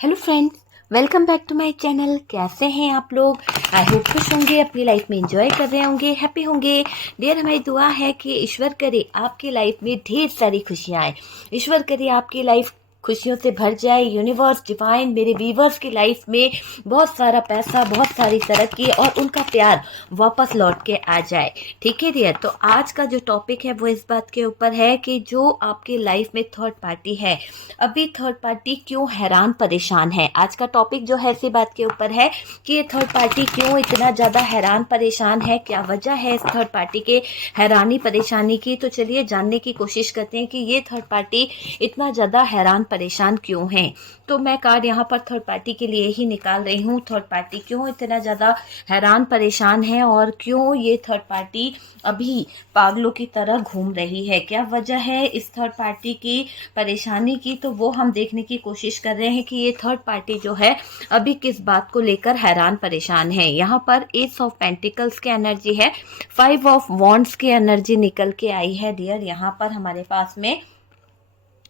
Hello friends, welcome back to my channel. कैसे हैं आप लोग? आई होप खुश होंगे, अपनी लाइफ में एंजॉय कर रहे होंगे, हैप्पी होंगे। डियर, हमारी दुआ है कि ईश्वर करे आपकी लाइफ में ढेर सारी खुशियाँ आए। ईश्वर करे आपकी लाइफ खुशियों से भर जाए। यूनिवर्स डिवाइन मेरे व्यूवर्स की लाइफ में बहुत सारा पैसा, बहुत सारी तरक्की और उनका प्यार वापस लौट के आ जाए। ठीक है डियर, तो आज का जो टॉपिक है वो इस बात के ऊपर है कि जो आपकी लाइफ में थर्ड पार्टी है, अभी थर्ड पार्टी क्यों हैरान परेशान है। आज का टॉपिक जो है इसी बात के ऊपर है कि ये थर्ड पार्टी क्यों इतना ज़्यादा हैरान परेशान है, क्या वजह है इस थर्ड पार्टी के हैरानी परेशानी की। तो चलिए जानने की कोशिश करते हैं कि ये थर्ड पार्टी इतना ज़्यादा हैरान परेशान क्यों है। तो मैं कार्ड यहाँ पर थर्ड पार्टी के लिए ही निकाल रही हूँ। थर्ड पार्टी क्यों इतना ज़्यादा हैरान परेशान है और क्यों ये थर्ड पार्टी अभी पागलों की तरह घूम रही है, क्या वजह है इस थर्ड पार्टी की परेशानी की। तो वो हम देखने की कोशिश कर रहे हैं कि ये थर्ड पार्टी जो है अभी किस बात को लेकर हैरान परेशान है। यहाँ पर एस ऑफ पेंटिकल्स की एनर्जी है, 5 ऑफ वॉन्ड्स की एनर्जी निकल के आई है डियर। यहाँ पर हमारे पास में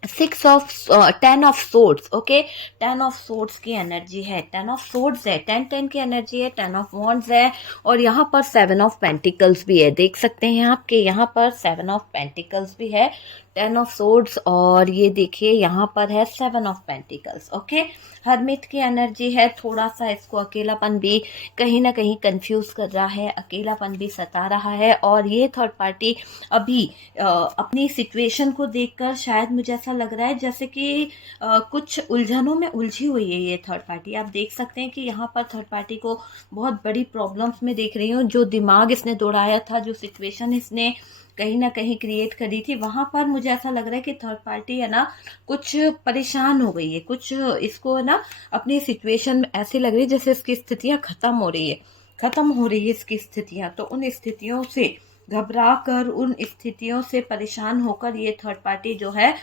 10 of swords, okay, 10 of swords की एनर्जी है, 10 ऑफ सोर्ड्स है, 10 की एनर्जी है, 10 ऑफ वॉन्ड्स है और यहाँ पर 7 ऑफ पेंटिकल्स भी है। देख सकते हैं आपके यहाँ पर 7 ऑफ पेंटिकल्स भी है, 10 ऑफ सोर्ड्स और ये देखिए यहाँ पर है 7 ऑफ पेंटिकल्स। ओके, हरमिट की एनर्जी है। थोड़ा सा इसको अकेलापन भी कहीं ना कहीं कंफ्यूज कर रहा है, अकेलापन भी सता रहा है और ये थर्ड पार्टी अभी अपनी सिचुएशन को देखकर शायद मुझे ऐसा लग रहा है जैसे कि कुछ उलझनों में उलझी हुई है ये थर्ड पार्टी। आप देख सकते हैं कि यहाँ पर थर्ड पार्टी को बहुत बड़ी प्रॉब्लम्स में देख रही हूँ। जो दिमाग इसने दौड़ाया था, जो सिचुएशन इसने कहीं ना कहीं क्रिएट करी थी, वहां पर मुझे ऐसा लग रहा है कि थर्ड पार्टी है ना कुछ परेशान हो गई है, कुछ इसको है ना अपनी सिचुएशन में ऐसी लग रही है जैसे इसकी स्थितियां खत्म हो रही है, खत्म हो रही है इसकी स्थितियां। तो उन स्थितियों से घबरा कर, उन स्थितियों से परेशान होकर ये थर्ड पार्टी जो है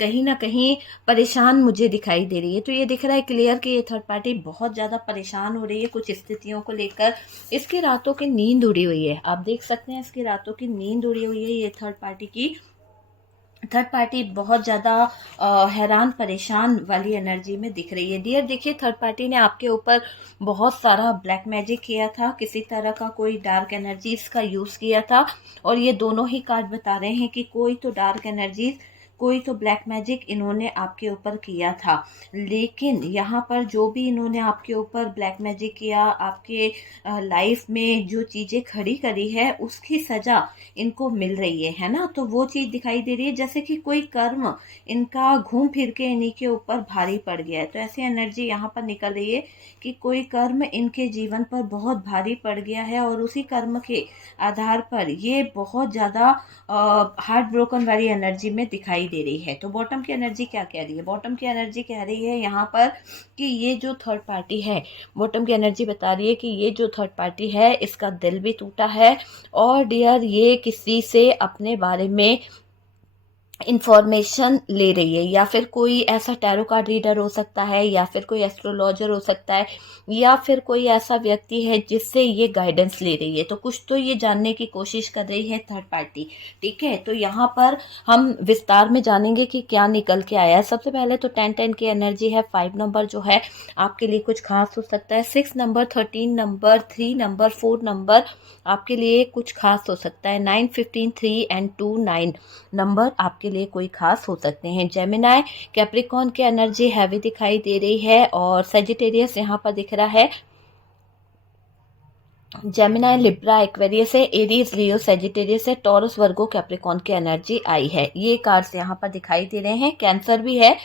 कहीं ना कहीं परेशान मुझे दिखाई दे रही है। तो ये दिख रहा है क्लियर कि ये थर्ड पार्टी बहुत ज़्यादा परेशान हो रही है कुछ स्थितियों को लेकर। इसकी रातों की नींद उड़ी हुई है, आप देख सकते हैं इसकी रातों की नींद उड़ी हुई है ये थर्ड पार्टी की। थर्ड पार्टी बहुत ज़्यादा हैरान परेशान वाली एनर्जी में दिख रही है डियर। देखिए, थर्ड पार्टी ने आपके ऊपर बहुत सारा ब्लैक मैजिक किया था, किसी तरह का कोई डार्क एनर्जीज का यूज़ किया था और ये दोनों ही कार्ड बता रहे हैं कि कोई तो डार्क एनर्जीज, कोई तो ब्लैक मैजिक इन्होंने आपके ऊपर किया था। लेकिन यहाँ पर जो भी इन्होंने आपके ऊपर ब्लैक मैजिक किया, आपके लाइफ में जो चीज़ें खड़ी करी है, उसकी सज़ा इनको मिल रही है ना। तो वो चीज़ दिखाई दे रही है जैसे कि कोई कर्म इनका घूम फिर के इन्हीं के ऊपर भारी पड़ गया है। तो ऐसी एनर्जी यहाँ पर निकल रही है कि कोई कर्म इनके जीवन पर बहुत भारी पड़ गया है और उसी कर्म के आधार पर ये बहुत ज़्यादा हार्ट ब्रोकन वाली एनर्जी में दिखाई दे रही है। तो बॉटम की एनर्जी क्या कह रही है? बॉटम की एनर्जी कह रही है यहाँ पर कि ये जो थर्ड पार्टी है, बॉटम की एनर्जी बता रही है कि ये जो थर्ड पार्टी है इसका दिल भी टूटा है और डियर ये किसी से अपने बारे में इंफॉर्मेशन ले रही है, या फिर कोई ऐसा टैरो कार्ड रीडर हो सकता है, या फिर कोई एस्ट्रोलॉजर हो सकता है, या फिर कोई ऐसा व्यक्ति है जिससे ये गाइडेंस ले रही है। तो कुछ तो ये जानने की कोशिश कर रही है थर्ड पार्टी। ठीक है, तो यहाँ पर हम विस्तार में जानेंगे कि क्या निकल के आया है। सबसे पहले तो 10 की एनर्जी है। 5 नंबर जो है आपके लिए कुछ खास हो सकता है। 6 नंबर, 13 नंबर, 3 नंबर, 4 नंबर आपके लिए कुछ खास हो सकता है। 9, 15, 3 एंड 2, 9 नंबर आपके लिए कोई खास हो सकते हैं। जेमिनाई, कैप्रिकॉर्न की एनर्जी हैवी दिखाई दे रही है और सेजिटेरियस यहाँ पर दिख रहा है। जेमिनाई, लिब्रा, एक्वेरियस है, एरीज, लियो, सेजिटेरियस है, टॉरस, वर्गो, कैप्रिकॉर्न की एनर्जी आई है। ये कार्ड्स यहाँ पर दिखाई दे रहे हैं। कैंसर भी है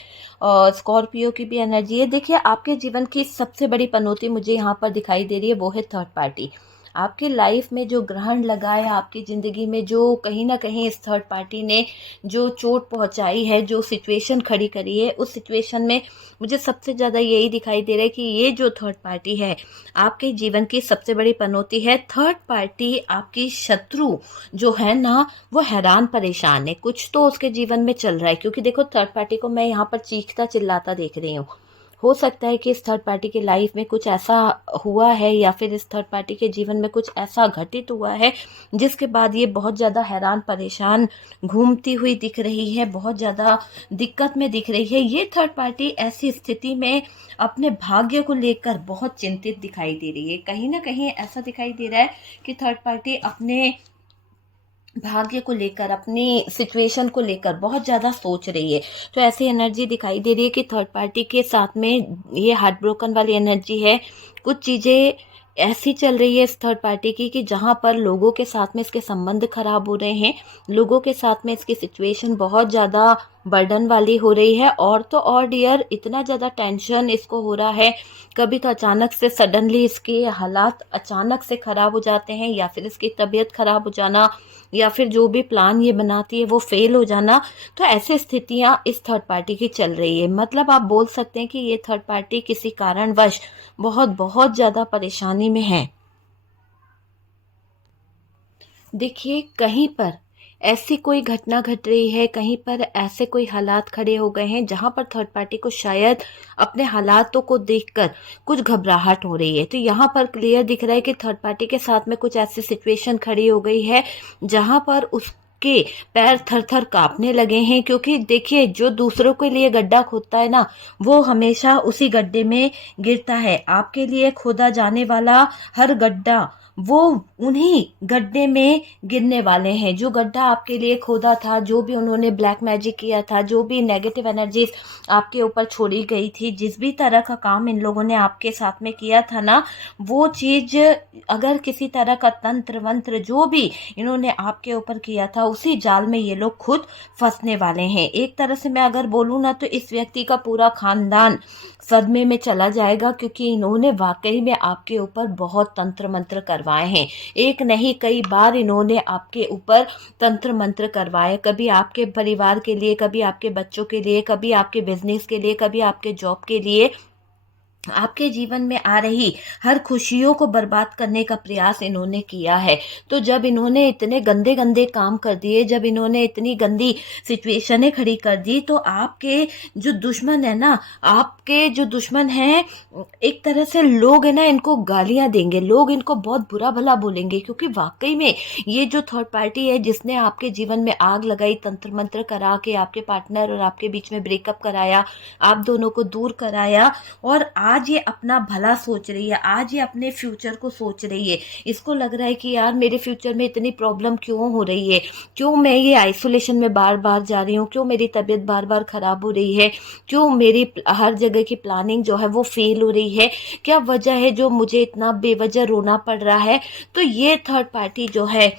और स्कॉर्पियो की भी एनर्जी है। देखिए, आपके जीवन की सबसे बड़ी पनौती मुझे यहाँ पर दिखाई दे रही है, वो है थर्ड पार्टी। आपकी लाइफ में जो ग्रहण लगा है, आपकी ज़िंदगी में जो कहीं ना कहीं इस थर्ड पार्टी ने जो चोट पहुंचाई है, जो सिचुएशन खड़ी करी है, उस सिचुएशन में मुझे सबसे ज़्यादा यही दिखाई दे रहा है कि ये जो थर्ड पार्टी है आपके जीवन की सबसे बड़ी पनौती है। थर्ड पार्टी आपकी शत्रु जो है ना, वो हैरान परेशान है, कुछ तो उसके जीवन में चल रहा है। क्योंकि देखो, थर्ड पार्टी को मैं यहाँ पर चीखता चिल्लाता देख रही हूँ, हो सकता है कि इस थर्ड पार्टी के लाइफ में कुछ ऐसा हुआ है या फिर इस थर्ड पार्टी के जीवन में कुछ ऐसा घटित हुआ है जिसके बाद ये बहुत ज़्यादा हैरान परेशान घूमती हुई दिख रही है, बहुत ज़्यादा दिक्कत में दिख रही है। ये थर्ड पार्टी ऐसी स्थिति में अपने भाग्य को लेकर बहुत चिंतित दिखाई दे रही है। कहीं ना कहीं ऐसा दिखाई दे रहा है कि थर्ड पार्टी अपने भाग्य को लेकर, अपनी सिचुएशन को लेकर बहुत ज़्यादा सोच रही है। तो ऐसी एनर्जी दिखाई दे रही है कि थर्ड पार्टी के साथ में ये हार्ट ब्रोकन वाली एनर्जी है। कुछ चीज़ें ऐसी चल रही है इस थर्ड पार्टी की कि जहाँ पर लोगों के साथ में इसके संबंध खराब हो रहे हैं, लोगों के साथ में इसकी सिचुएशन बहुत ज़्यादा बर्डन वाली हो रही है। और तो और डियर, इतना ज़्यादा टेंशन इसको हो रहा है, कभी तो अचानक से सडनली इसके हालात अचानक से ख़राब हो जाते हैं, या फिर इसकी तबीयत ख़राब हो जाना, या फिर जो भी प्लान ये बनाती है वो फेल हो जाना। तो ऐसी स्थितियां इस थर्ड पार्टी की चल रही है। मतलब आप बोल सकते हैं कि ये थर्ड पार्टी किसी कारणवश बहुत बहुत ज़्यादा परेशानी में है। देखिए, कहीं पर ऐसी कोई घटना घट रही है, कहीं पर ऐसे कोई हालात खड़े हो गए हैं जहां पर थर्ड पार्टी को शायद अपने हालातों को देखकर कुछ घबराहट हो रही है। तो यहाँ पर क्लियर दिख रहा है कि थर्ड पार्टी के साथ में कुछ ऐसी सिचुएशन खड़ी हो गई है जहां पर उसके पैर थर थर कांपने लगे हैं। क्योंकि देखिए, जो दूसरों के लिए गड्ढा खोदता है ना, वो हमेशा उसी गड्ढे में गिरता है। आपके लिए खोदा जाने वाला हर गड्ढा वो उन्हीं गड्ढे में गिरने वाले हैं। जो गड्ढा आपके लिए खोदा था, जो भी उन्होंने ब्लैक मैजिक किया था, जो भी नेगेटिव एनर्जीज आपके ऊपर छोड़ी गई थी, जिस भी तरह का काम इन लोगों ने आपके साथ में किया था ना, वो चीज अगर किसी तरह का तंत्र वंत्र जो भी इन्होंने आपके ऊपर किया था, उसी जाल में ये लोग खुद फंसने वाले हैं। एक तरह से मैं अगर बोलूँ ना, तो इस व्यक्ति का पूरा खानदान सदमे में चला जाएगा, क्योंकि इन्होंने वाकई में आपके ऊपर बहुत तंत्र मंत्र करवाए हैं। एक नहीं, कई बार इन्होंने आपके ऊपर तंत्र मंत्र करवाए, कभी आपके परिवार के लिए, कभी आपके बच्चों के लिए, कभी आपके बिजनेस के लिए, कभी आपके जॉब के लिए। आपके जीवन में आ रही हर खुशियों को बर्बाद करने का प्रयास इन्होंने किया है। तो जब इन्होंने इतने गंदे गंदे काम कर दिए, जब इन्होंने इतनी गंदी सिचुएशनें खड़ी कर दी, तो आपके जो दुश्मन है ना, आपके जो दुश्मन हैं, एक तरह से लोग है ना, इनको गालियां देंगे, लोग इनको बहुत बुरा भला बोलेंगे। क्योंकि वाकई में ये जो थर्ड पार्टी है जिसने आपके जीवन में आग लगाई, तंत्र मंत्र करा के आपके पार्टनर और आपके बीच में ब्रेकअप कराया, आप दोनों को दूर कराया, और आज ये अपना भला सोच रही है, आज ये अपने फ्यूचर को सोच रही है। इसको लग रहा है कि यार, मेरे फ्यूचर में इतनी प्रॉब्लम क्यों हो रही है, क्यों मैं ये आइसोलेशन में बार बार जा रही हूँ, क्यों मेरी तबीयत बार बार खराब हो रही है, क्यों मेरी हर जगह की प्लानिंग जो है वो फेल हो रही है, क्या वजह है जो मुझे इतना बेवजह रोना पड़ रहा है। तो ये थर्ड पार्टी जो है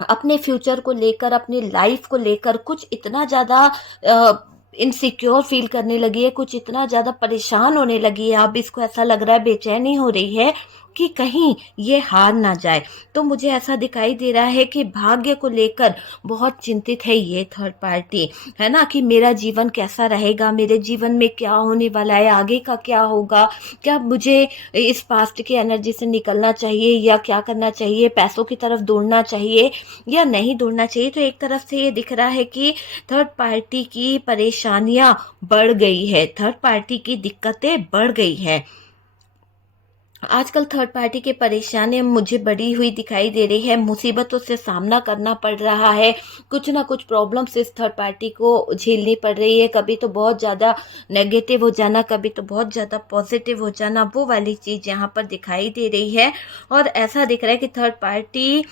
अपने फ्यूचर को लेकर, अपनी लाइफ को लेकर कुछ इतना ज़्यादा इनसिक्योर फील करने लगी है, कुछ इतना ज़्यादा परेशान होने लगी है। अब इसको ऐसा लग रहा है, बेचैनी हो रही है कि कहीं ये हार ना जाए। तो मुझे ऐसा दिखाई दे रहा है कि भाग्य को लेकर बहुत चिंतित है ये थर्ड पार्टी, है ना, कि मेरा जीवन कैसा रहेगा, मेरे जीवन में क्या होने वाला है, आगे का क्या होगा, क्या मुझे इस पास्ट की एनर्जी से निकलना चाहिए या क्या करना चाहिए, पैसों की तरफ दौड़ना चाहिए या नहीं दौड़ना चाहिए। तो एक तरफ से ये दिख रहा है कि थर्ड पार्टी की परेशानियां बढ़ गई है, थर्ड पार्टी की दिक्कतें बढ़ गई है। आजकल थर्ड पार्टी की परेशानी मुझे बढ़ी हुई दिखाई दे रही है, मुसीबतों से सामना करना पड़ रहा है, कुछ ना कुछ प्रॉब्लम्स इस थर्ड पार्टी को झेलनी पड़ रही है। कभी तो बहुत ज़्यादा नेगेटिव हो जाना, कभी तो बहुत ज़्यादा पॉजिटिव हो जाना, वो वाली चीज़ यहाँ पर दिखाई दे रही है। और ऐसा दिख रहा है कि थर्ड पार्टी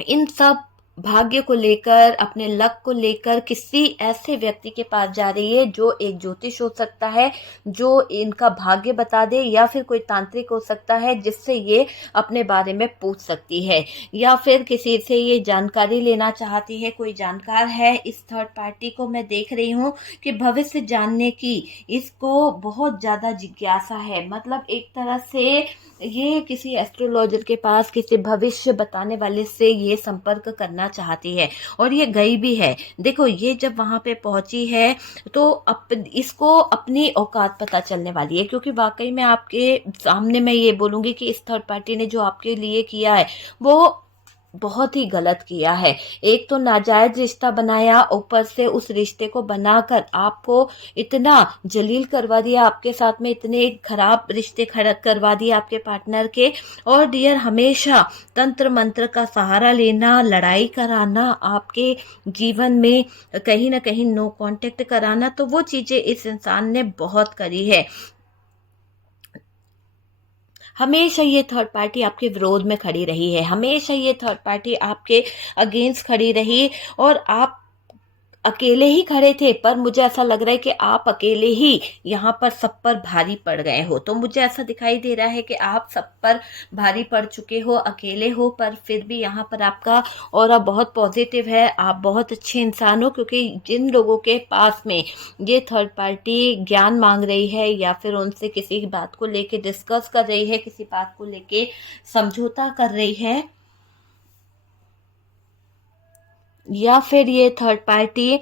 इन सब भाग्य को लेकर, अपने लक को लेकर किसी ऐसे व्यक्ति के पास जा रही है जो एक ज्योतिष हो सकता है, जो इनका भाग्य बता दे, या फिर कोई तांत्रिक हो सकता है जिससे ये अपने बारे में पूछ सकती है, या फिर किसी से ये जानकारी लेना चाहती है। कोई जानकार है, इस थर्ड पार्टी को मैं देख रही हूँ कि भविष्य जानने की इसको बहुत ज़्यादा जिज्ञासा है। मतलब एक तरह से ये किसी एस्ट्रोलॉजर के पास, किसी भविष्य बताने वाले से ये संपर्क करना चाहती है, और ये गई भी है। देखो, ये जब वहां पे पहुंची है तो इसको अपनी औकात पता चलने वाली है। क्योंकि वाकई में आपके सामने मैं ये बोलूंगी कि इस थर्ड पार्टी ने जो आपके लिए किया है वो बहुत ही गलत किया है। एक तो नाजायज रिश्ता बनाया, ऊपर से उस रिश्ते को बनाकर आपको इतना जलील करवा दिया, आपके साथ में इतने खराब रिश्ते खड़ा करवा दिए आपके पार्टनर के। और डियर, हमेशा तंत्र मंत्र का सहारा लेना, लड़ाई कराना, आपके जीवन में कहीं ना कहीं नो कांटेक्ट कराना, तो वो चीजें इस इंसान ने बहुत करी है। हमेशा ये थर्ड पार्टी आपके विरोध में खड़ी रही है, हमेशा ये थर्ड पार्टी आपके अगेंस्ट खड़ी रही। और आप अकेले ही खड़े थे, पर मुझे ऐसा लग रहा है कि आप अकेले ही यहाँ पर सब पर भारी पड़ गए हो। तो मुझे ऐसा दिखाई दे रहा है कि आप सब पर भारी पड़ चुके हो, अकेले हो, पर फिर भी यहाँ पर आपका ऑरा बहुत पॉजिटिव है, आप बहुत अच्छे इंसान हो। क्योंकि जिन लोगों के पास में ये थर्ड पार्टी ज्ञान मांग रही है, या फिर उनसे किसी बात को लेके डिस्कस कर रही है, किसी बात को लेके समझौता कर रही है, या फिर ये थर्ड पार्टी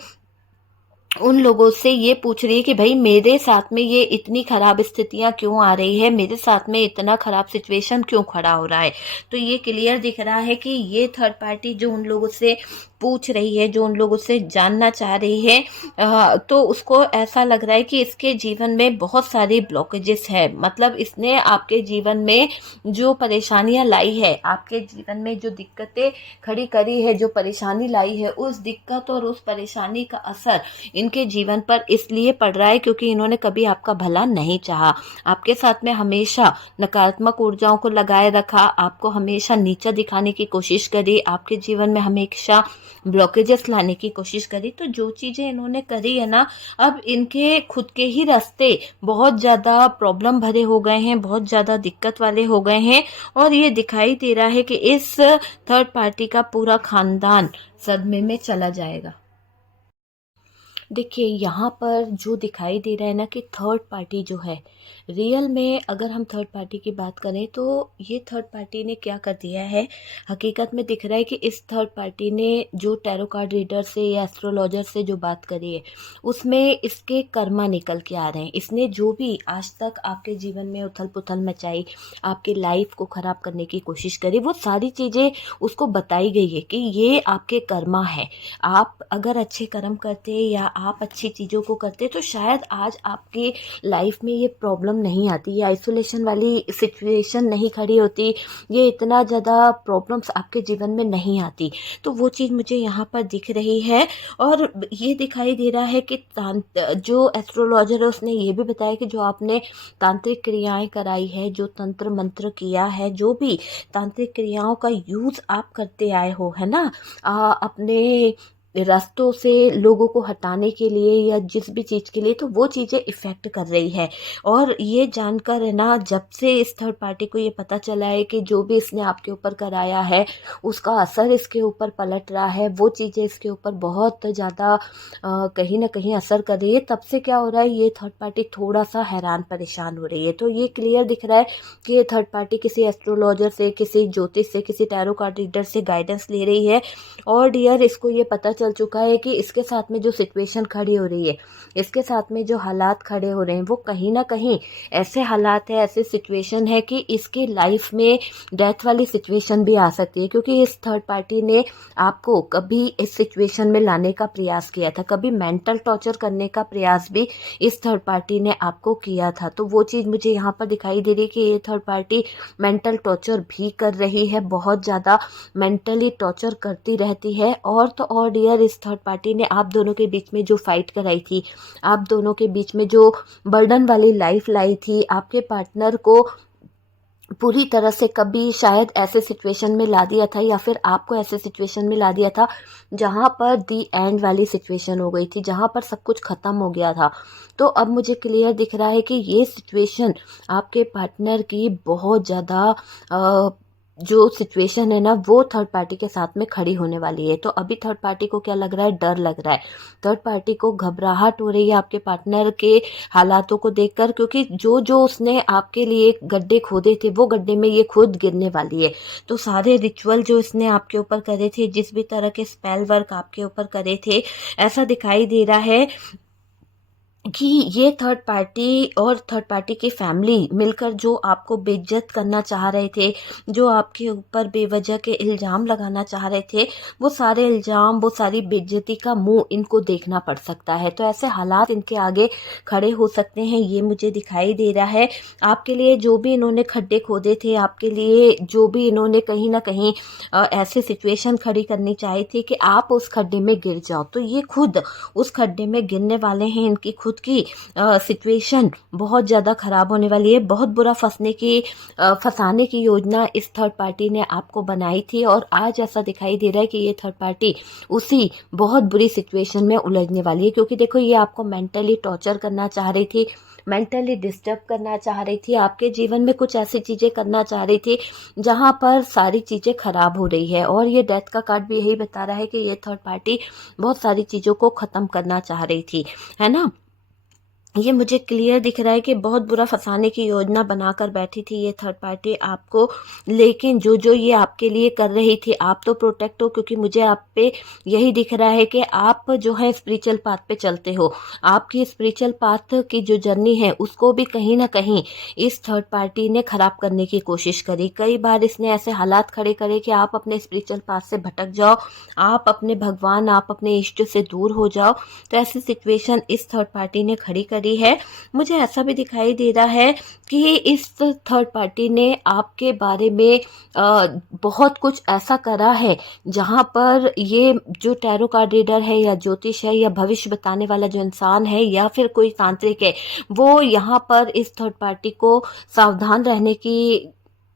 उन लोगों से ये पूछ रही है कि भाई मेरे साथ में ये इतनी खराब स्थितियां क्यों आ रही है, मेरे साथ में इतना खराब सिचुएशन क्यों खड़ा हो रहा है। तो ये क्लियर दिख रहा है कि ये थर्ड पार्टी जो उन लोगों से पूछ रही है, जो उन लोगों से जानना चाह रही है, तो उसको ऐसा लग रहा है कि इसके जीवन में बहुत सारी ब्लॉकेजेस है। मतलब इसने आपके जीवन में जो परेशानियां लाई है, आपके जीवन में जो दिक्कतें खड़ी करी है, जो परेशानी लाई है, उस दिक्कत और उस परेशानी का असर इनके जीवन पर इसलिए पड़ रहा है क्योंकि इन्होंने कभी आपका भला नहीं चाहा। आपके साथ में हमेशा नकारात्मक ऊर्जाओं को लगाए रखा, आपको हमेशा नीचा दिखाने की कोशिश करी, आपके जीवन में हमेशा ब्लॉकेजेस लाने की कोशिश करी। तो जो चीज़ें इन्होंने करी है ना, अब इनके खुद के ही रास्ते बहुत ज़्यादा प्रॉब्लम भरे हो गए हैं, बहुत ज़्यादा दिक्कत वाले हो गए हैं। और ये दिखाई दे रहा है कि इस थर्ड पार्टी का पूरा खानदान सदमे में चला जाएगा। देखिए, यहाँ पर जो दिखाई दे रहा है ना कि थर्ड पार्टी जो है, रियल में अगर हम थर्ड पार्टी की बात करें तो ये थर्ड पार्टी ने क्या कर दिया है, हकीकत में दिख रहा है कि इस थर्ड पार्टी ने जो टैरो कार्ड रीडर से या एस्ट्रोलॉजर से जो बात करी है, उसमें इसके कर्मा निकल के आ रहे हैं। इसने जो भी आज तक आपके जीवन में उथल पुथल मचाई, आपकी लाइफ को ख़राब करने की कोशिश करी, वो सारी चीज़ें उसको बताई गई है कि ये आपके कर्मा है। आप अगर अच्छे कर्म करते या आप अच्छी चीज़ों को करते तो शायद आज आपकी लाइफ में ये प्रॉब्लम नहीं आती, ये आइसोलेशन वाली सिचुएशन नहीं खड़ी होती, ये इतना ज़्यादा प्रॉब्लम्स आपके जीवन में नहीं आती। तो वो चीज़ मुझे यहाँ पर दिख रही है। और ये दिखाई दे रहा है कि जो एस्ट्रोलॉजर है उसने ये भी बताया कि जो आपने तांत्रिक क्रियाएं कराई है, जो तंत्र मंत्र किया है, जो भी तांत्रिक क्रियाओं का यूज़ आप करते आए हो, है ना, अपने रास्तों से लोगों को हटाने के लिए या जिस भी चीज़ के लिए, तो वो चीज़ें इफ़ेक्ट कर रही है। और ये जानकर है ना, जब से इस थर्ड पार्टी को ये पता चला है कि जो भी इसने आपके ऊपर कराया है उसका असर इसके ऊपर पलट रहा है, वो चीज़ें इसके ऊपर बहुत ज़्यादा कहीं ना कहीं असर कर रही है, तब से क्या हो रहा है, ये थर्ड पार्टी थोड़ा सा हैरान परेशान हो रही है। तो ये क्लियर दिख रहा है कि ये थर्ड पार्टी किसी एस्ट्रोलॉजर से, किसी ज्योतिष से, किसी टैरो कार्ड रीडर से गाइडेंस ले रही है। और डियर, इसको ये पता चल चुका है कि इसके साथ में जो सिचुएशन खड़ी हो रही है, इसके साथ में जो हालात खड़े हो रहे हैं, वो कहीं ना कहीं ऐसे हालात है, ऐसे सिचुएशन है कि इसकी लाइफ में डेथ वाली सिचुएशन भी आ सकती है। क्योंकि इस थर्ड पार्टी ने आपको कभी इस सिचुएशन में लाने का प्रयास किया था, कभी मेंटल टॉर्चर करने का प्रयास भी इस थर्ड पार्टी ने आपको किया था। तो वो चीज़ मुझे यहाँ पर दिखाई दे रही है कि ये थर्ड पार्टी मेंटल टॉर्चर भी कर रही है, बहुत ज़्यादा मेंटली टॉर्चर करती रहती है। और तो और डियर, इस थर्ड पार्टी ने आप दोनों के बीच में जो फाइट कराई थी, आप दोनों के बीच में जो बर्डन वाली लाइफ लाई थी, आपके पार्टनर को पूरी तरह से कभी शायद ऐसे सिचुएशन में ला दिया था, या फिर आपको ऐसे सिचुएशन में ला दिया था जहां पर दी एंड वाली सिचुएशन हो गई थी, जहां पर सब कुछ ख़त्म हो गया था। तो अब मुझे क्लियर दिख रहा है कि ये सिचुएशन आपके पार्टनर की बहुत ज़्यादा जो सिचुएशन है ना, वो थर्ड पार्टी के साथ में खड़ी होने वाली है। तो अभी थर्ड पार्टी को क्या लग रहा है, डर लग रहा है, थर्ड पार्टी को घबराहट हो रही है आपके पार्टनर के हालातों को देखकर। क्योंकि जो जो उसने आपके लिए गड्ढे खोदे थे, वो गड्ढे में ये खुद गिरने वाली है। तो सारे रिचुअल जो इसने आपके ऊपर करे थे, जिस भी तरह के स्पेल वर्क आपके ऊपर करे थे, ऐसा दिखाई दे रहा है कि ये थर्ड पार्टी और थर्ड पार्टी की फैमिली मिलकर जो आपको बेइज्जत करना चाह रहे थे, जो आपके ऊपर बेवजह के इल्ज़ाम लगाना चाह रहे थे, वो सारे इल्ज़ाम, वो सारी बेइज्जती का मुंह इनको देखना पड़ सकता है। तो ऐसे हालात इनके आगे खड़े हो सकते हैं, ये मुझे दिखाई दे रहा है। आपके लिए जो भी इन्होंने खड्डे खोदे थे, आपके लिए जो भी इन्होंने कहीं ना कहीं ऐसी सिचुएशन खड़ी करनी चाहिए थी कि आप उस खड्डे में गिर जाओ, तो ये खुद उस खड्डे में गिरने वाले हैं। इनकी खुद की सिचुएशन बहुत ज़्यादा ख़राब होने वाली है। बहुत बुरा फंसाने की योजना इस थर्ड पार्टी ने आपको बनाई थी, और आज ऐसा दिखाई दे रहा है कि ये थर्ड पार्टी उसी बहुत बुरी सिचुएशन में उलझने वाली है। क्योंकि देखो, ये आपको मेंटली टॉर्चर करना चाह रही थी, मेंटली डिस्टर्ब करना चाह रही थी, आपके जीवन में कुछ ऐसी चीज़ें करना चाह रही थी जहाँ पर सारी चीज़ें खराब हो रही है। और ये डेथ का कार्ड भी यही बता रहा है कि ये थर्ड पार्टी बहुत सारी चीज़ों को ख़त्म करना चाह रही थी, है ना। ये मुझे क्लियर दिख रहा है कि बहुत बुरा फंसाने की योजना बनाकर बैठी थी ये थर्ड पार्टी आपको। लेकिन जो जो ये आपके लिए कर रही थी, आप तो प्रोटेक्ट हो, क्योंकि मुझे आप पे यही दिख रहा है कि आप जो है स्पिरिचुअल पाथ पे चलते हो। आपकी स्पिरिचुअल पाथ की जो जर्नी है उसको भी कहीं ना कहीं इस थर्ड पार्टी ने खराब करने की कोशिश करी। कई बार इसने ऐसे हालात खड़े करे कि आप अपने स्पिरिचुअल पाथ से भटक जाओ, आप अपने भगवान, आप अपने इष्ट से दूर हो जाओ। तो ऐसी सिचुएशन इस थर्ड पार्टी ने खड़ी करी है। मुझे ऐसा भी दिखाई दे रहा है कि इस थर्ड पार्टी ने आपके बारे में बहुत कुछ ऐसा करा है जहां पर ये जो टैरो कार्ड रीडर है, या ज्योतिष है, या भविष्य बताने वाला जो इंसान है, या फिर कोई तांत्रिक है, वो यहाँ पर इस थर्ड पार्टी को सावधान रहने की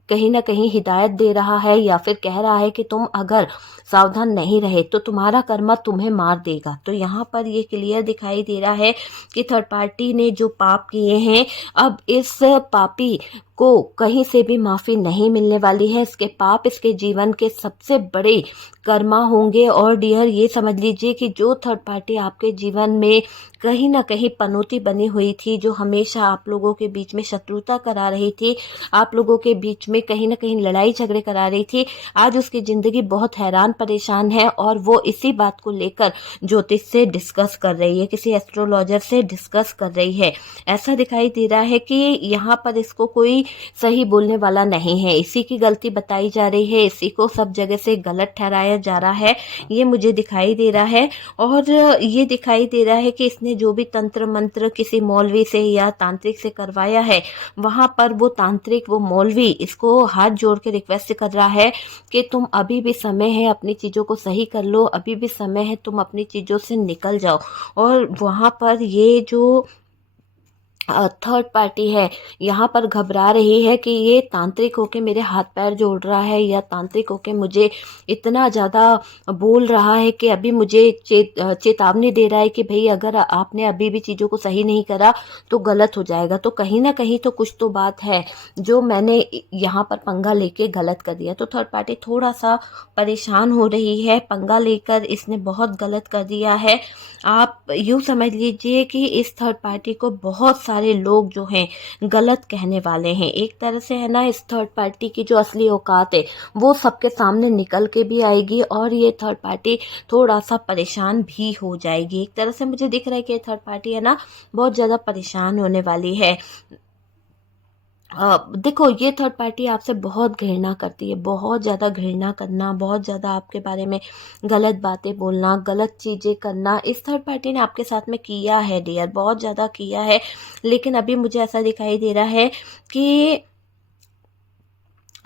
कहीं ना कहीं हिदायत दे रहा है, या फिर कह रहा है कि तुम अगर सावधान नहीं रहे तो तुम्हारा कर्मा तुम्हें मार देगा। तो यहाँ पर ये क्लियर दिखाई दे रहा है कि थर्ड पार्टी ने जो पाप किए हैं, अब इस पापी को कहीं से भी माफ़ी नहीं मिलने वाली है। इसके पाप इसके जीवन के सबसे बड़े कर्मा होंगे। और डियर, ये समझ लीजिए कि जो थर्ड पार्टी आपके जीवन में कहीं ना कहीं पनौती बनी हुई थी, जो हमेशा आप लोगों के बीच में शत्रुता करा रही थी, आप लोगों के बीच में कहीं ना कहीं लड़ाई झगड़े करा रही थी, आज उसकी ज़िंदगी बहुत हैरान परेशान है। और वो इसी बात को लेकर ज्योतिष से डिस्कस कर रही है, किसी एस्ट्रोलॉजर से डिस्कस कर रही है। ऐसा दिखाई दे रहा है कि यहाँ पर इसको कोई सही बोलने वाला नहीं है, इसी की गलती बताई जा रही है, इसी को सब जगह से गलत ठहराया जा रहा है, ये मुझे दिखाई दे रहा है। और ये दिखाई दे रहा है कि इसने जो भी तंत्र मंत्र किसी मौलवी से या तांत्रिक से करवाया है, वहाँ पर वो तांत्रिक, वो मौलवी इसको हाथ जोड़ के रिक्वेस्ट कर रहा है कि तुम अभी भी समय है, अपनी चीज़ों को सही कर लो, अभी भी समय है, तुम अपनी चीज़ों से निकल जाओ। और वहाँ पर ये जो थर्ड पार्टी है, यहाँ पर घबरा रही है कि ये तांत्रिक होके मेरे हाथ पैर जोड़ रहा है, या तांत्रिक होके मुझे इतना ज़्यादा बोल रहा है कि अभी मुझे चेतावनी दे रहा है कि भाई अगर आपने अभी भी चीज़ों को सही नहीं करा तो गलत हो जाएगा। तो कहीं ना कहीं तो कुछ तो बात है जो मैंने यहाँ पर पंगा लेके गलत कर दिया। तो थर्ड पार्टी थोड़ा सा परेशान हो रही है, पंगा लेकर इसने बहुत गलत कर दिया है। आप यूँ समझ लीजिए कि इस थर्ड पार्टी को बहुत सारे लोग जो हैं गलत कहने वाले हैं। एक तरह से है ना, इस थर्ड पार्टी की जो असली औकात है वो सबके सामने निकल के भी आएगी, और ये थर्ड पार्टी थोड़ा सा परेशान भी हो जाएगी। एक तरह से मुझे दिख रहा है कि ये थर्ड पार्टी है ना, बहुत ज़्यादा परेशान होने वाली है। देखो, ये थर्ड पार्टी आपसे बहुत घृणा करती है, बहुत ज़्यादा घृणा करना, बहुत ज़्यादा आपके बारे में गलत बातें बोलना, गलत चीज़ें करना, इस थर्ड पार्टी ने आपके साथ में किया है डियर, बहुत ज़्यादा किया है। लेकिन अभी मुझे ऐसा दिखाई दे रहा है कि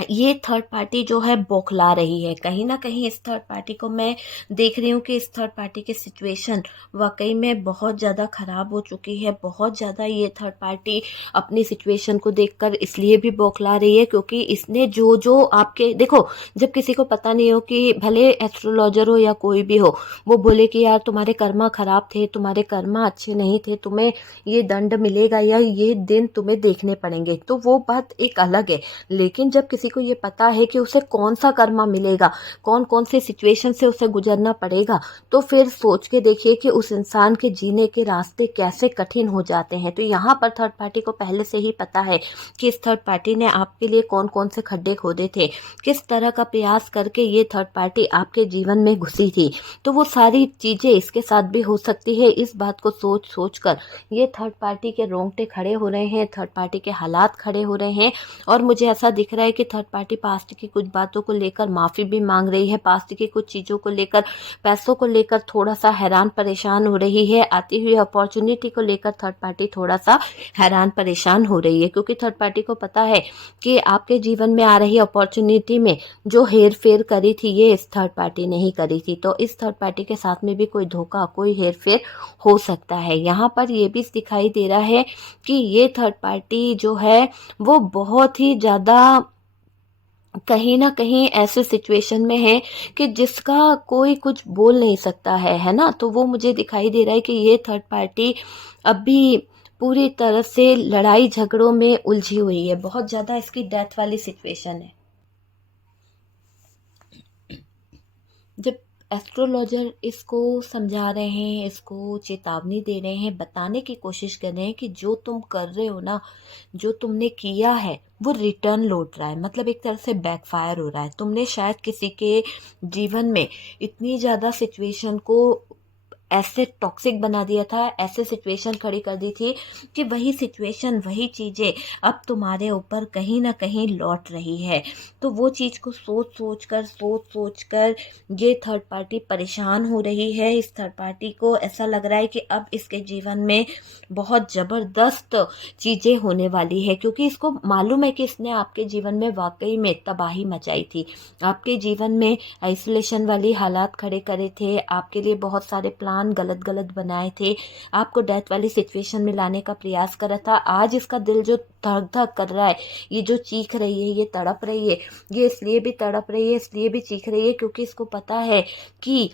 ये थर्ड पार्टी जो है बौखला रही है। कहीं ना कहीं इस थर्ड पार्टी को मैं देख रही हूँ कि इस थर्ड पार्टी की सिचुएशन वाकई में बहुत ज़्यादा ख़राब हो चुकी है। बहुत ज़्यादा ये थर्ड पार्टी अपनी सिचुएशन को देखकर इसलिए भी बौखला रही है क्योंकि इसने जो जो आपके, देखो, जब किसी को पता नहीं हो कि भले एस्ट्रोलॉजर हो या कोई भी हो, वो बोले कि यार तुम्हारे कर्मा ख़राब थे, तुम्हारे कर्मा अच्छे नहीं थे, तुम्हें ये दंड मिलेगा या ये दिन तुम्हें देखने पड़ेंगे, तो वो बात एक अलग है। लेकिन जब किसी किसी को ये पता है कि उसे कौन सा कर्मा मिलेगा, कौन कौन से सिचुएशन से उसे गुजरना पड़ेगा, तो फिर सोच के देखिए कि उस इंसान के जीने के रास्ते कैसे कठिन हो जाते हैं। तो यहाँ पर थर्ड पार्टी को पहले से ही पता है कि इस थर्ड पार्टी ने आपके लिए कौन कौन से खड्डे खोदे थे, किस तरह का प्रयास करके ये थर्ड पार्टी आपके जीवन में घुसी थी। तो वो सारी चीज़ें इसके साथ भी हो सकती है। इस बात को सोच सोच कर ये थर्ड पार्टी के रोंगटे खड़े हो रहे हैं, थर्ड पार्टी के हालात खड़े हो रहे हैं। और मुझे ऐसा दिख रहा है कि थर्ड पार्टी पास्ट की कुछ बातों को लेकर माफ़ी भी मांग रही है, पास्ट की कुछ चीज़ों को लेकर, पैसों को लेकर थोड़ा सा हैरान परेशान हो रही है, आती हुई अपॉर्चुनिटी को लेकर थर्ड पार्टी थोड़ा सा हैरान परेशान हो रही है। क्योंकि थर्ड पार्टी को पता है कि आपके जीवन में आ रही अपॉर्चुनिटी में जो हेर फेर करी थी ये इस थर्ड पार्टी ने ही करी थी। तो इस थर्ड पार्टी के साथ में भी कोई धोखा, कोई हेर फेर हो सकता है। यहाँ पर ये भी दिखाई दे रहा है कि ये थर्ड पार्टी जो है वो बहुत ही ज़्यादा कहीं ना कहीं ऐसे सिचुएशन में है कि जिसका कोई कुछ बोल नहीं सकता है ना। तो वो मुझे दिखाई दे रहा है कि ये थर्ड पार्टी अभी पूरी तरह से लड़ाई झगड़ों में उलझी हुई है, बहुत ज़्यादा इसकी डेथ वाली सिचुएशन है। जब एस्ट्रोलॉजर इसको समझा रहे हैं, इसको चेतावनी दे रहे हैं, बताने की कोशिश कर रहे हैं कि जो तुम कर रहे हो ना, जो तुमने किया है वो रिटर्न लौट रहा है, मतलब एक तरह से बैकफायर हो रहा है। तुमने शायद किसी के जीवन में इतनी ज़्यादा सिचुएशन को ऐसे टॉक्सिक बना दिया था, ऐसे सिचुएशन खड़ी कर दी थी कि वही सिचुएशन, वही चीज़ें अब तुम्हारे ऊपर कहीं ना कहीं लौट रही है। तो वो चीज़ को सोच सोच कर ये थर्ड पार्टी परेशान हो रही है। इस थर्ड पार्टी को ऐसा लग रहा है कि अब इसके जीवन में बहुत ज़बरदस्त चीज़ें होने वाली है, क्योंकि इसको मालूम है कि इसने आपके जीवन में वाकई में तबाही मचाई थी, आपके जीवन में आइसोलेशन वाली हालात खड़े करे थे, आपके लिए बहुत सारे प्लान गलत गलत बनाए थे, आपको डेथ वाली सिचुएशन में लाने का प्रयास करा था। आज इसका दिल जो धक धक कर रहा है, ये जो चीख रही है, ये तड़प रही है, ये इसलिए भी तड़प रही है, इसलिए भी चीख रही है क्योंकि इसको पता है कि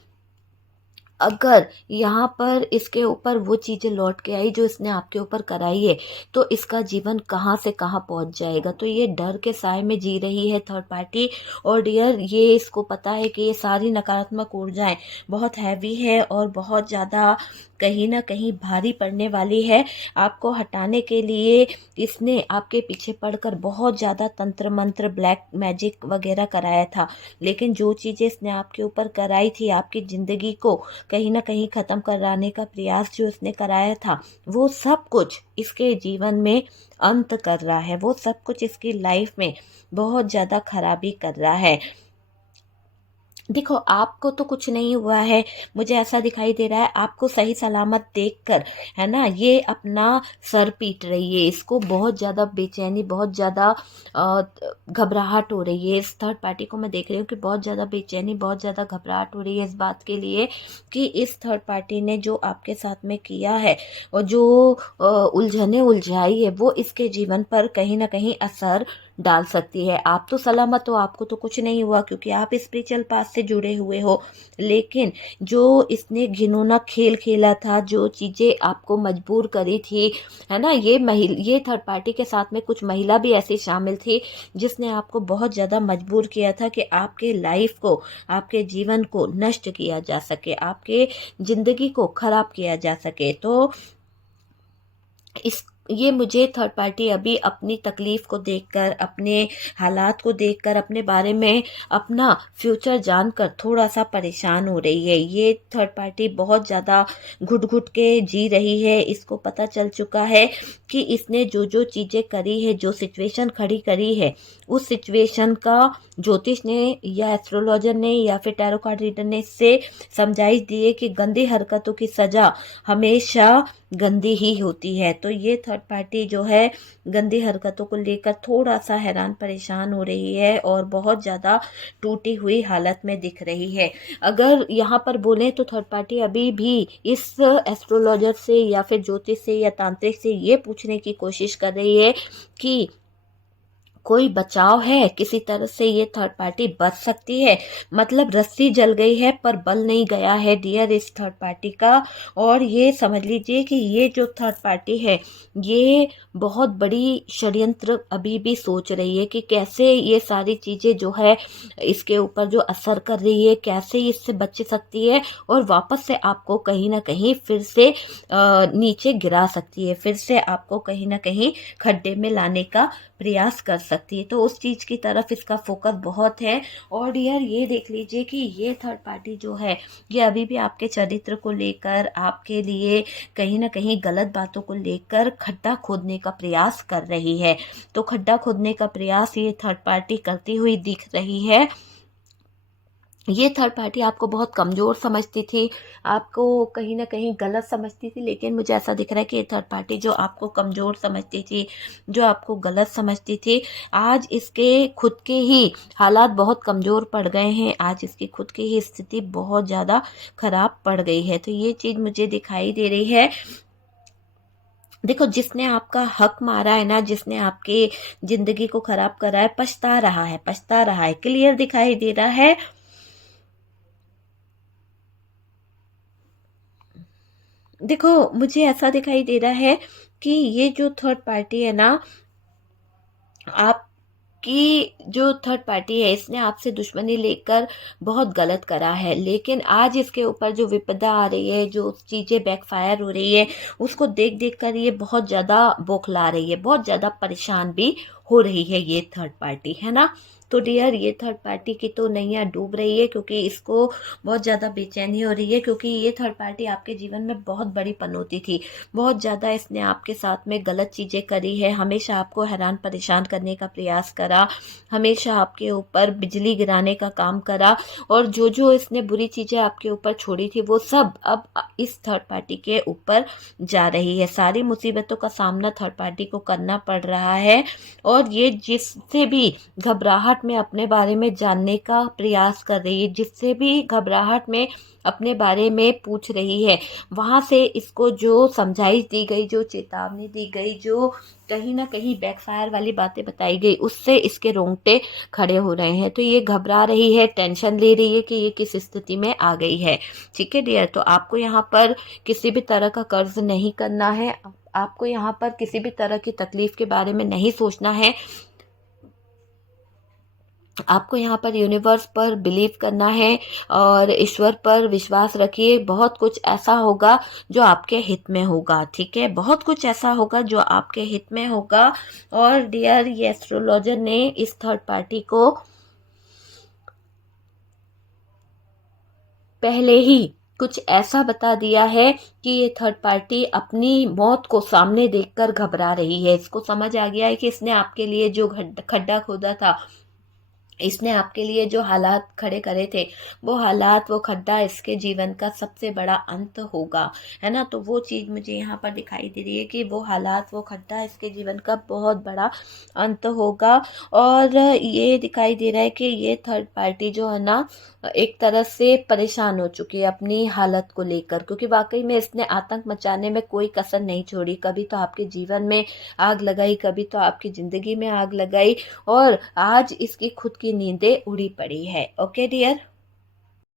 अगर यहाँ पर इसके ऊपर वो चीज़ें लौट के आई जो इसने आपके ऊपर कराई है, तो इसका जीवन कहाँ से कहाँ पहुँच जाएगा। तो ये डर के साए में जी रही है थर्ड पार्टी। और डियर, ये इसको पता है कि ये सारी नकारात्मक ऊर्जाएं बहुत हैवी है और बहुत ज़्यादा कहीं ना कहीं भारी पड़ने वाली है। आपको हटाने के लिए इसने आपके पीछे पड़कर बहुत ज़्यादा तंत्र मंत्र, ब्लैक मैजिक वगैरह कराया था, लेकिन जो चीज़ें इसने आपके ऊपर कराई थी, आपकी ज़िंदगी को कहीं ना कहीं ख़त्म कराने का प्रयास जो इसने कराया था, वो सब कुछ इसके जीवन में अंत कर रहा है, वो सब कुछ इसकी लाइफ में बहुत ज़्यादा खराबी कर रहा है। देखो, आपको तो कुछ नहीं हुआ है, मुझे ऐसा दिखाई दे रहा है आपको सही सलामत देखकर, है ना, ये अपना सर पीट रही है। इसको बहुत ज़्यादा बेचैनी, बहुत ज़्यादा घबराहट हो रही है। इस थर्ड पार्टी को मैं देख रही हूँ कि बहुत ज़्यादा बेचैनी, बहुत ज़्यादा घबराहट हो रही है इस बात के लिए कि इस थर्ड पार्टी ने जो आपके साथ में किया है और जो उलझने उलझाई है, वो इसके जीवन पर कहीं ना कहीं असर डाल सकती है। आप तो सलामत हो, आपको तो कुछ नहीं हुआ क्योंकि आप स्पिरिचुअल पाथ से जुड़े हुए हो, लेकिन जो इसने घिनौना खेल खेला था, जो चीज़ें आपको मजबूर करी थी, है ना, ये थर्ड पार्टी के साथ में कुछ महिला भी ऐसी शामिल थी जिसने आपको बहुत ज़्यादा मजबूर किया था कि आपके लाइफ को, आपके जीवन को नष्ट किया जा सके, आपके ज़िंदगी को ख़राब किया जा सके। तो ये मुझे थर्ड पार्टी अभी अपनी तकलीफ़ को देखकर, अपने हालात को देखकर, अपने बारे में, अपना फ्यूचर जानकर थोड़ा सा परेशान हो रही है। ये थर्ड पार्टी बहुत ज़्यादा घुट घुट के जी रही है। इसको पता चल चुका है कि इसने जो जो चीज़ें करी है, जो सिचुएशन खड़ी करी है, उस सिचुएशन का ज्योतिष ने या एस्ट्रोलॉजर ने या फिर टैरो कार्ड रीडर ने इससे समझाइश दी है कि गंदी हरकतों की सज़ा हमेशा गंदी ही होती है। तो ये थर्ड पार्टी जो है गंदी हरकतों को लेकर थोड़ा सा हैरान परेशान हो रही है और बहुत ज़्यादा टूटी हुई हालत में दिख रही है। अगर यहाँ पर बोलें तो थर्ड पार्टी अभी भी इस एस्ट्रोलॉजर से या फिर ज्योतिष से या तांत्रिक से ये पूछने की कोशिश कर रही है कि कोई बचाव है, किसी तरह से ये थर्ड पार्टी बच सकती है। मतलब रस्सी जल गई है पर बल नहीं गया है डियर इस थर्ड पार्टी का। और ये समझ लीजिए कि ये जो थर्ड पार्टी है ये बहुत बड़ी षड्यंत्र अभी भी सोच रही है कि कैसे ये सारी चीज़ें जो है इसके ऊपर जो असर कर रही है, कैसे इससे बच सकती है और वापस से आपको कहीं ना कहीं फिर से नीचे गिरा सकती है, फिर से आपको कहीं ना कहीं खड्डे में लाने का प्रयास कर सकती है। तो उस चीज़ की तरफ इसका फोकस बहुत है। और डियर ये देख लीजिए कि ये थर्ड पार्टी जो है ये अभी भी आपके चरित्र को लेकर, आपके लिए कहीं ना कहीं गलत बातों को लेकर खड्डा खोदने का प्रयास कर रही है। तो खड्डा खोदने का प्रयास ये थर्ड पार्टी करती हुई दिख रही है। ये थर्ड पार्टी आपको बहुत कमज़ोर समझती थी, आपको कहीं ना कहीं गलत समझती थी, लेकिन मुझे ऐसा दिख रहा है कि ये थर्ड पार्टी जो आपको कमज़ोर समझती थी, जो आपको गलत समझती थी, आज इसके खुद के ही हालात बहुत कमज़ोर पड़ गए हैं, आज इसकी खुद की ही स्थिति बहुत ज़्यादा ख़राब पड़ गई है। तो ये चीज़ मुझे दिखाई दे रही है। देखो, जिसने आपका हक मारा है ना, जिसने आपकी ज़िंदगी को ख़राब करा है, पछता रहा है, पछता रहा है, क्लियर दिखाई दे रहा है। देखो, मुझे ऐसा दिखाई दे रहा है कि ये जो थर्ड पार्टी है ना, आपकी जो थर्ड पार्टी है इसने आपसे दुश्मनी लेकर बहुत गलत करा है, लेकिन आज इसके ऊपर जो विपदा आ रही है, जो चीज़ें बैकफायर हो रही है, उसको देख देख कर ये बहुत ज़्यादा बौखला रही है, बहुत ज़्यादा परेशान भी हो रही है ये थर्ड पार्टी, है ना। तो डियर ये थर्ड पार्टी की तो नैया डूब रही है, क्योंकि इसको बहुत ज़्यादा बेचैनी हो रही है, क्योंकि ये थर्ड पार्टी आपके जीवन में बहुत बड़ी पनौती थी। बहुत ज़्यादा इसने आपके साथ में गलत चीज़ें करी है, हमेशा आपको हैरान परेशान करने का प्रयास करा, हमेशा आपके ऊपर बिजली गिराने का काम करा। और जो जो इसने बुरी चीज़ें आपके ऊपर छोड़ी थी वो सब अब इस थर्ड पार्टी के ऊपर जा रही है। सारी मुसीबतों का सामना थर्ड पार्टी को करना पड़ रहा है। और ये जिससे भी घबराहट में अपने बारे में जानने का प्रयास कर रही है, जिससे भी घबराहट में अपने बारे में पूछ रही है, वहाँ से इसको जो समझाइश दी गई, जो चेतावनी दी गई, जो कहीं ना कहीं बैकफायर वाली बातें बताई गई, उससे इसके रोंगटे खड़े हो रहे हैं। तो ये घबरा रही है, टेंशन ले रही है कि ये किस स्थिति में आ गई है। ठीक है डियर, तो आपको यहाँ पर किसी भी तरह का कर्ज नहीं करना है, आपको यहाँ पर किसी भी तरह की तकलीफ के बारे में नहीं सोचना है। आपको यहाँ पर यूनिवर्स पर बिलीव करना है और ईश्वर पर विश्वास रखिए। बहुत कुछ ऐसा होगा जो आपके हित में होगा, ठीक है, बहुत कुछ ऐसा होगा जो आपके हित में होगा। और डियर ये एस्ट्रोलॉजर ने इस थर्ड पार्टी को पहले ही कुछ ऐसा बता दिया है कि ये थर्ड पार्टी अपनी मौत को सामने देखकर घबरा रही है। इसको समझ आ गया है कि इसने आपके लिए जो खड्डा खोदा था, इसने आपके लिए जो हालात खड़े करे थे, वो हालात, वो खड्डा इसके जीवन का सबसे बड़ा अंत होगा, है ना। तो वो चीज़ मुझे यहाँ पर दिखाई दे रही है कि वो हालात, वो खड्डा इसके जीवन का बहुत बड़ा अंत होगा। और ये दिखाई दे रहा है कि ये थर्ड पार्टी जो है ना एक तरह से परेशान हो चुकी है अपनी हालत को लेकर, क्योंकि वाकई में इसने आतंक मचाने में कोई कसर नहीं छोड़ी। कभी तो आपके जीवन में आग लगाई, कभी तो आपकी ज़िंदगी में आग लगाई, और आज इसकी खुद की नींदें उड़ी पड़ी है। Okay dear.